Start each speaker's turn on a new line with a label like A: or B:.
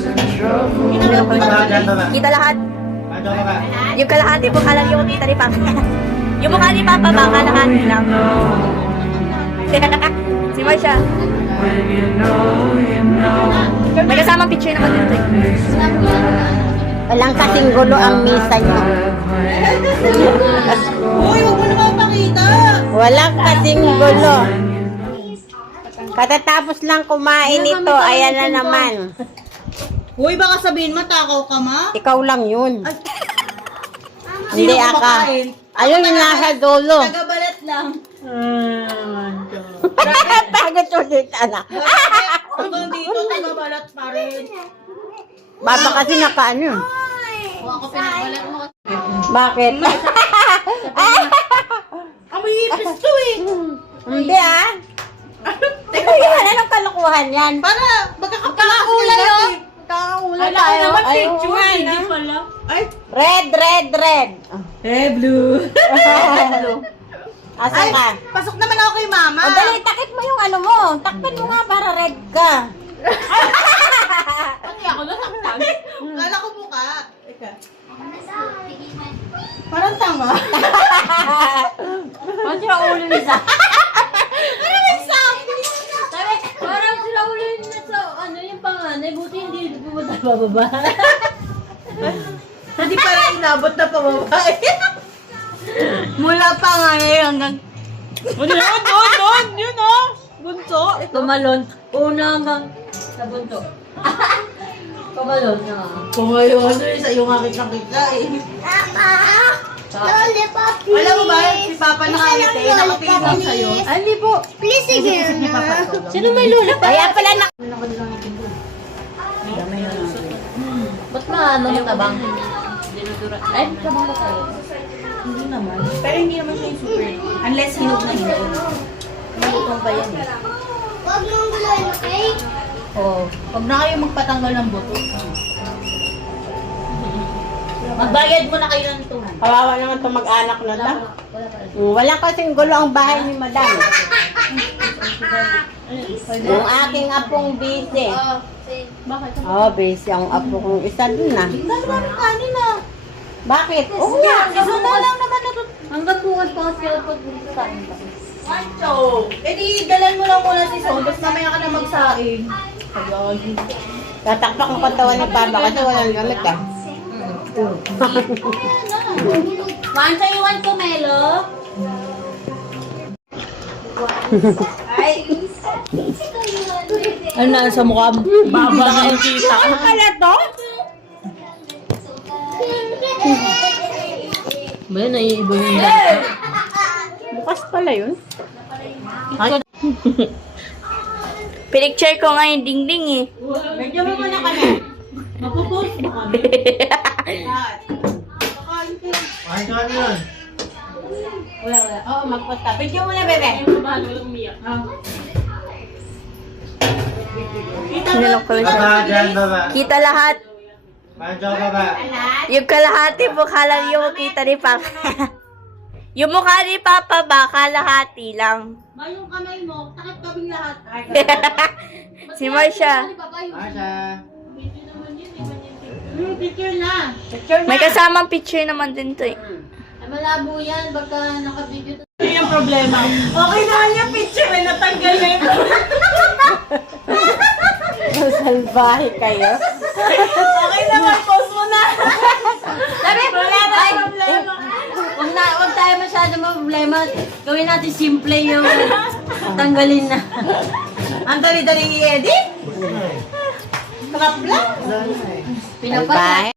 A: Kita lahat. Yung kalahati mo, kalang yung kita ni Papa. Yung mukha ni Papa ba, kalahati lang. Si Marsha. May kasamang picture naman dito eh.
B: Walang kasing gulo ang misa niyo.
C: Uy, huwag mo naman pakita.
B: Walang kasing gulo. Katatapos lang kumain ito, ayan na naman.
C: Uy, baka sabihin matakaw ka, ma?
B: Ikaw lang yun.
C: Ay.
B: Hindi
C: Sino
B: aka.
C: kumakain?
B: Ayun yung nasa dulo.
C: Tagabalat lang.
B: Pagod ulit, anak.
C: Hanggang dito, tagabalat pa rin.
B: Baba kasi nakaano.
C: Ako pinabalat mo.
B: Bakit?
C: Amoy ipis to eh.
B: Hindi ah. Teka yan, anong kalokohan yan?
C: Para magkakakulay yun.
B: Kakakulay
C: Alam ko naman
B: Ay,
C: picture,
B: oo nga,
C: hindi
B: no?
C: pala. Ay,
B: Red.
C: eh, blue.
B: Asan ka?
C: Pasok naman ako kay mama.
B: O dali, takip mo yung ano mo. Takpan mo nga para red ka.
C: Pati ako nasaktan. Kala ko mukha. Ika. Parang tanga.
B: Parang sila ulo nisa.
C: Parang may sabi.
D: Sabi, parang sila ulit na sa ano yung panganay, buti hindi pumunta bababa.
C: Hindi para inabot na pababa. Mula pa nga hanggang... Doon! Yun oh! Bunso!
D: Tumalon, una hanggang sa bunto. Tumalon na.
C: Kung ngayon, sa iyo nga kita eh. Alam mo ba, si Papa nakangiti, nakatingin lang sa'yo.
D: Ay, hindi po.
C: Please again.
D: Sino may lula pa?
B: Kaya pala na...
D: Ba't maano yung tabang? Ay, tabang ba tayo?
C: Hindi naman. Pero hindi naman siya yung super. Unless hinog na hinog. Malutong pa yan eh.
E: Huwag mong guluhin, okay?
C: Oo. Huwag na kayo magpatanggal ng buto.
D: Magbayad mo na kayo ng tuhan.
B: Kawawa naman itong mag-anak na ta. Walang kasing gulo ang bahay ni Madam. Yung aking apong busy.
D: Bakit?
B: Oh, busy ang apo kong isa dun na.
C: Dalawa ng kanin ah.
B: Bakit? Oo nga.
C: Isa na lang naman na to.
D: Hanggang bukas pa kasi ako pagpunta sa akin pa.
C: Mancho! Eh di, dalan mo lang muna si Son, tapos mamaya ka na magsaing. Agay.
B: Tatakpak ang katawan ni Papa kasi walang gamit ah.
D: Mansa iwan ko, Melo.
C: Ano na sa mukha? Baba ka ang kita.
B: Ano pala to?
D: Ba yun, naiiba yung data.
B: Bukas pala yun.
A: Pinicture ko nga yung dingding eh.
B: Medyo mo muna kami.
C: Mapupost mo kami.
F: Ay, kano yun?
B: Wala. Oo, magpunta. Medyo muna, bebe.
A: Nilok ko lang siya.
F: Baba, dyan, baba.
A: Kita lahat.
F: Manjo, baba.
A: Yung kalahati mo, kalang yung kita ni Papa. Yung mukha ni Papa ba, kalahati lang.
C: Ma, yung kamay mo, takip kaming lahat.
A: Si Marsha.
F: Marsha.
C: Picture na.
A: May kasamang picture naman din to eh.
D: Ay, malabo yan, baka nakabidyo to.
C: Ano yung problema? Okay naman yung picture, eh, natanggal na yun.
B: Salbahe kayo.
C: Okay naman, post mo na.
D: Sabi,
C: Wala na
D: ay,
C: problema.
D: Huwag tayo masyado problema. Gawin natin simple yung tanggalin na.
C: Ang dali-dali i-edit? Trap lang.
D: Pinapatay.